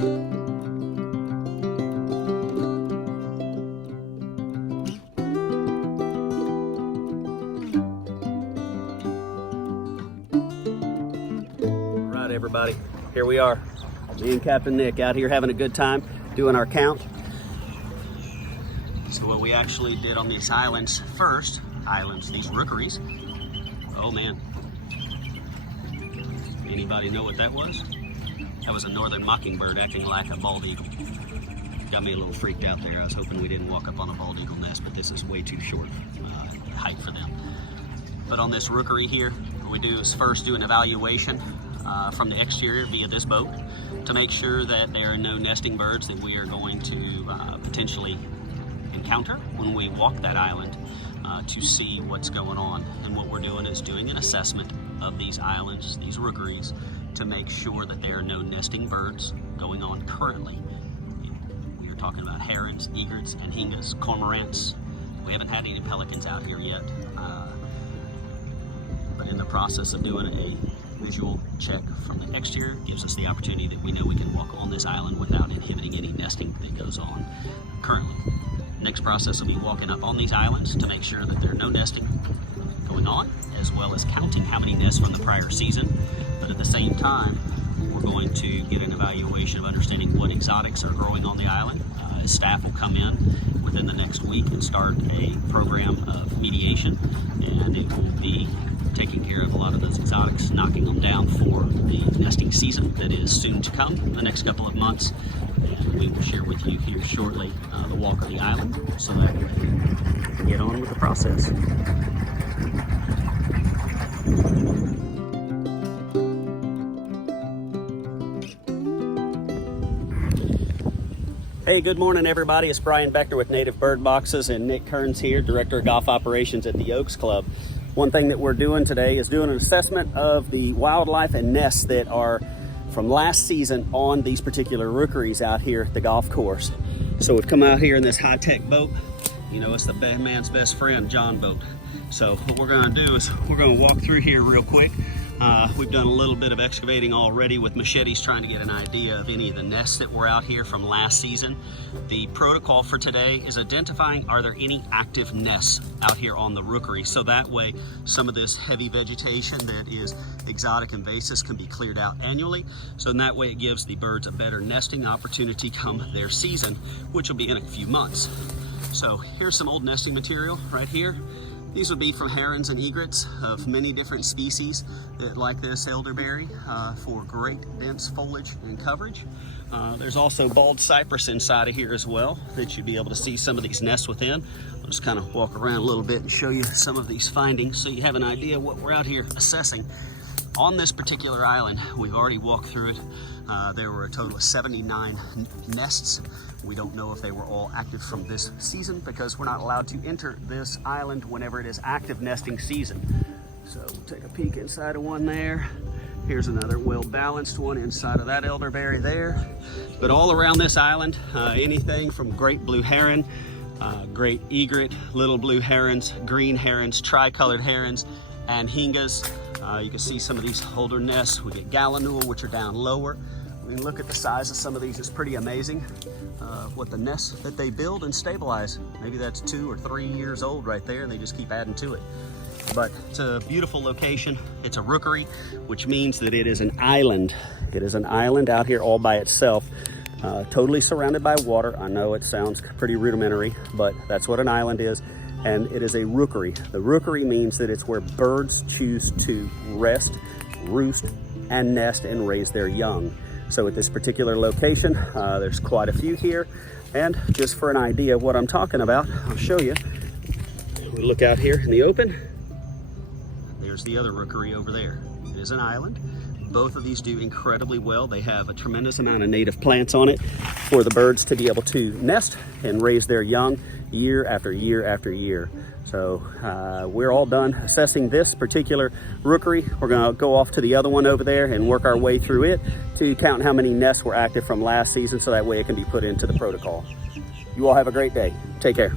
Right, everybody, here we are. Me and Captain Nick out here having a good time doing our count. So what we actually did on these islands first, these rookeries. Oh man. Anybody know what that was? That was a northern mockingbird acting like a bald eagle. Got me a little freaked out there. I was hoping we didn't walk up on a bald eagle nest, but this is way too short height for them. But on this rookery here, what we do is first do an evaluation from the exterior via this boat to make sure that there are no nesting birds that we are going to potentially encounter when we walk that island to see what's going on. And what we're doing is doing an assessment of these islands, these rookeries, to make sure that there are no nesting birds going on currently. We are talking about herons, egrets, and hingas, cormorants. We haven't had any pelicans out here yet, but in the process of doing a visual check from the exterior gives us the opportunity that we know we can walk on this island without inhibiting any nesting that goes on currently. Next process will be walking up on these islands to make sure that there are no nesting going on, as well as counting how many nests from the prior season. But at the same time, we're going to get an evaluation of understanding what exotics are growing on the island. Staff will come in within the next week and start a program of mediation, and it will be taking care of a lot of those exotics, knocking them down for the nesting season that is soon to come in the next couple of months. And we will share with you here shortly the walk of the island so that we can get on with the process. Hey, good morning everybody. It's Brian Beckner with Native Bird Boxes, and Nick Kearns here, Director of Golf Operations at the Oaks Club. One thing that we're doing today is doing an assessment of the wildlife and nests that are from last season on these particular rookeries out here at the golf course. So we've come out here in this high-tech boat. You know, it's the man's best friend, John boat. So what we're gonna do is we're gonna walk through here real quick. We've done a little bit of excavating already with machetes trying to get an idea of any of the nests that were out here from last season. The protocol for today is identifying, are there any active nests out here on the rookery? So that way some of this heavy vegetation that is exotic invasives can be cleared out annually. So in that way it gives the birds a better nesting opportunity come their season, which will be in a few months. So here's some old nesting material right here. These would be from herons and egrets of many different species that like this elderberry for great dense foliage and coverage. There's also bald cypress inside of here as well that you'd be able to see some of these nests within. I'll just kind of walk around a little bit and show you some of these findings so you have an idea of what we're out here assessing. On this particular island, we've already walked through it. There were a total of 79 nests. We don't know if they were all active from this season because we're not allowed to enter this island whenever it is active nesting season. So we'll take a peek inside of one there. Here's another well-balanced one inside of that elderberry there. But all around this island, anything from great blue heron, great egret, little blue herons, green herons, tricolored herons, and hingas. You can see some of these older nests. We get gallinule, which are down lower. I mean, look at the size of some of these. It's pretty amazing what the nests that they build and stabilize. Maybe that's 2 or 3 years old right there, and they just keep adding to it. But it's a beautiful location. It's a rookery, which means that it is an island. It is an island out here all by itself, totally surrounded by water. I know it sounds pretty rudimentary, but that's what an island is. And it is a rookery. The rookery means that it's where birds choose to rest, roost, and nest and raise their young. So at this particular location, there's quite a few here. And just for an idea of what I'm talking about, I'll show you. We look out here in the open. There's the other rookery over there. It is an island. Both of these do incredibly well. They have a tremendous amount of native plants on it for the birds to be able to nest and raise their young year after year after year. So we're all done assessing this particular rookery. We're gonna go off to the other one over there and work our way through it to count how many nests were active from last season so that way it can be put into the protocol. You all have a great day. Take care.